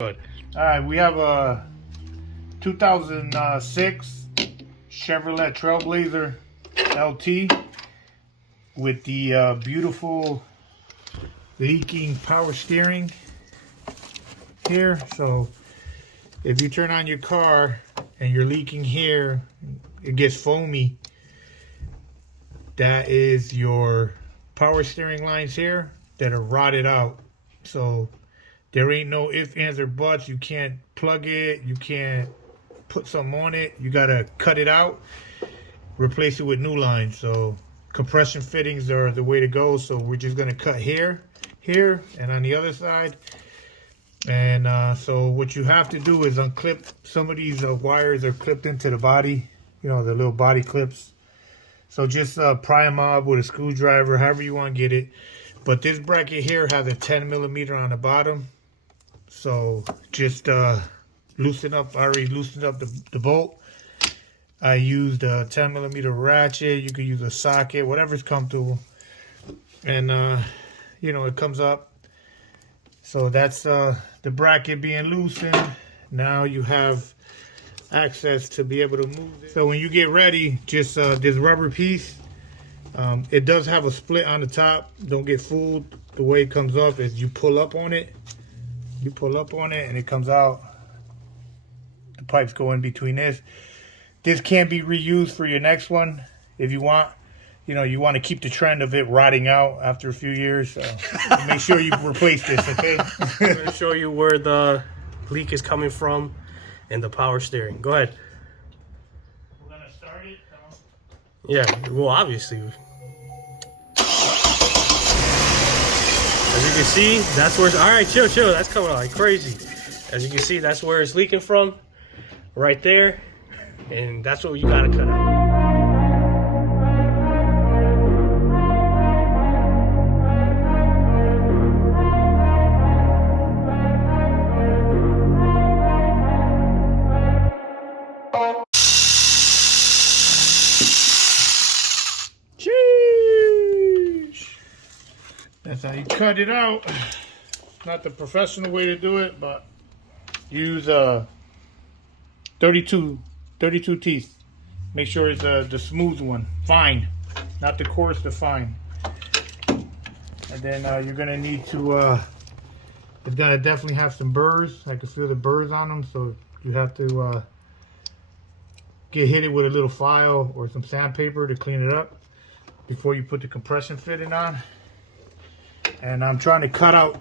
Good. All right, we have a 2006 Chevrolet Trailblazer LT with the beautiful leaking power steering here. So if you turn on your car and you're leaking here, it gets foamy. That is your power steering lines here that are rotted out. So there ain't no ifs, ands, or buts. You can't plug it. You can't put something on it. You gotta cut it out, replace it with new lines. So compression fittings are the way to go. So we're just gonna cut here, and on the other side. And so what you have to do is unclip some of these wires are clipped into the body. You know, the little body clips. So just pry them off with a screwdriver, however you want to get it. But this bracket here has a 10mm on the bottom. So just loosen up. I already loosened up the bolt. I used a 10mm ratchet. You could use a socket, whatever's comfortable. And you know, it comes up. So that's the bracket being loosened. Now you have access to be able to move it. So when you get ready, just this rubber piece, it does have a split on the top. Don't get fooled. The way it comes up is you pull up on it. You pull up on it and it comes out. The pipes go in between this. This can be reused for your next one if you want. You know, you want to keep the trend of it rotting out after a few years. So make sure you replace this, okay? I'm going to show you where the leak is coming from and the power steering. Go ahead. We're going to start it. Yeah, well, obviously. As you can see, that's where it's... All right, chill. That's coming out like crazy. As you can see, that's where it's leaking from. Right there. And that's what you got to cut out. That's how you cut it out. Not the professional way to do it, but use 32 teeth. Make sure it's the smooth one, fine, not the coarse, the fine. And then you're gonna need to. It's gonna definitely have some burrs. I can feel the burrs on them, so you have to hit it with a little file or some sandpaper to clean it up before you put the compression fitting on. And I'm trying to cut out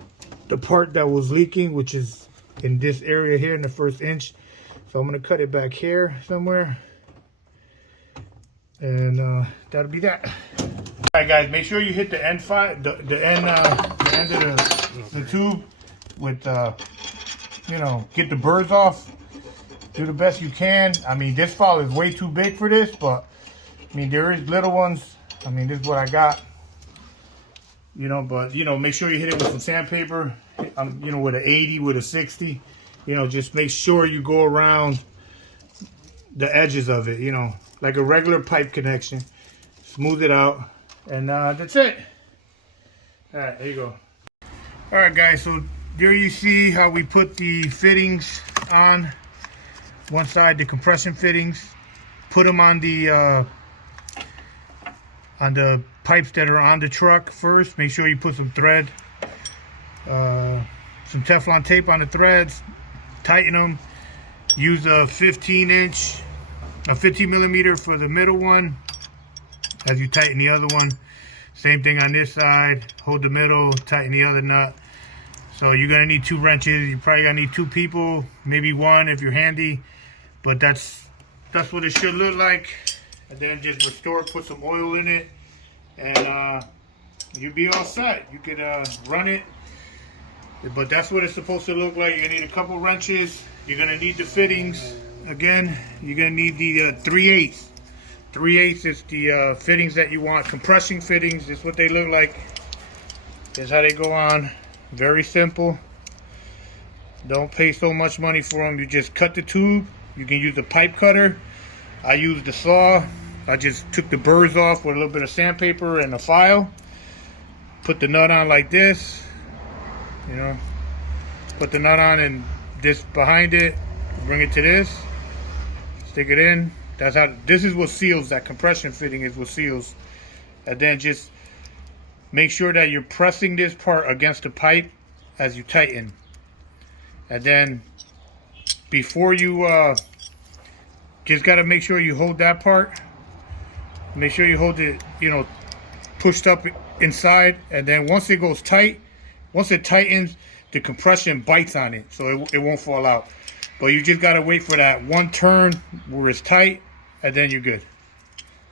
the part that was leaking, which is in this area here in the first inch. So I'm going to cut it back here somewhere. And that'll be that. All right, guys, make sure you hit the end the end of the tube with, you know, get the burrs off. Do the best you can. I mean, this file is way too big for this, but I mean, there is little ones. I mean, this is what I got. You know, but, you know, make sure you hit it with some sandpaper, you know, with an 80, with a 60. You know, just make sure you go around the edges of it, you know, like a regular pipe connection. Smooth it out, and that's it. All right, there you go. All right, guys, so there you see how we put the fittings on. One side, the compression fittings. Put them on the pipes that are on the truck first. Make sure you put some thread, some Teflon tape on the threads, tighten them. Use a 15 millimeter for the middle one as you tighten the other one. Same thing on this side. Hold the middle, tighten the other nut. So you're gonna need 2 wrenches. You're probably gonna need 2 people, maybe 1 if you're handy, but that's what it should look like. And then just restore, put some oil in it, and you'll be all set. You could run it, but that's what it's supposed to look like. You're gonna need a couple wrenches. You're gonna need the fittings. Again, you're gonna need the 3/8. 3/8 is the fittings that you want. Compression fittings. This is what they look like. This is how they go on. Very simple. Don't pay so much money for them. You just cut the tube. You can use the pipe cutter. I used the saw. I just took the burrs off with a little bit of sandpaper and a file. Put the nut on like this. You know, put the nut on and this behind it, bring it to this, stick it in. That's how. This is what seals. That compression fitting is what seals. And then just make sure that you're pressing this part against the pipe as you tighten. And then before you just got to make sure you hold that part. Make sure you hold it, you know, pushed up inside. And then once it goes tight, once it tightens, the compression bites on it, so it won't fall out. But you just got to wait for that one turn where it's tight, and then you're good.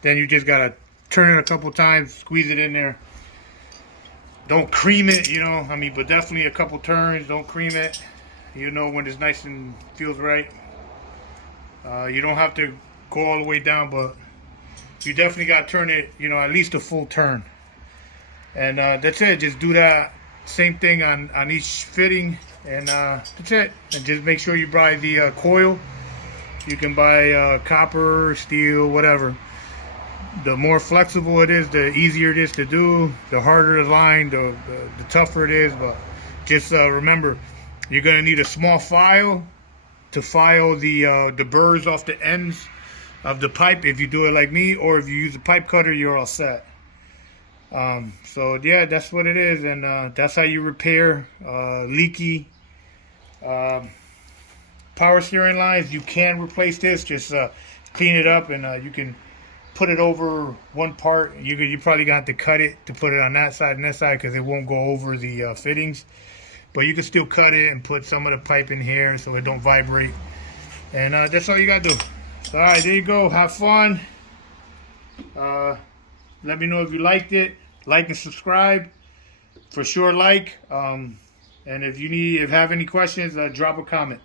Then you just got to turn it a couple times, squeeze it in there. Don't cream it, you know, I mean, but definitely a couple turns. Don't cream it. You know when it's nice and feels right. You don't have to go all the way down, but you definitely got to turn it, you know, at least a full turn. And that's it. Just do that same thing on each fitting, and that's it. And just make sure you buy the coil. You can buy copper, steel, whatever. The more flexible it is, the easier it is to do. The harder the line, the tougher it is. But just remember, you're gonna need a small file to file the burrs off the ends of the pipe if you do it like me, or if you use a pipe cutter, you're all set. So yeah, that's what it is, and that's how you repair leaky power steering lines. You can replace this. Just clean it up, and you can put it over one part. You probably gonna have to cut it to put it on that side and that side, because it won't go over the fittings. But you can still cut it and put some of the pipe in here so it don't vibrate. And that's all you gotta do. So, all right, there you go. Have fun. Let me know if you liked it. Like and subscribe. For sure, like. And if you have any questions, drop a comment.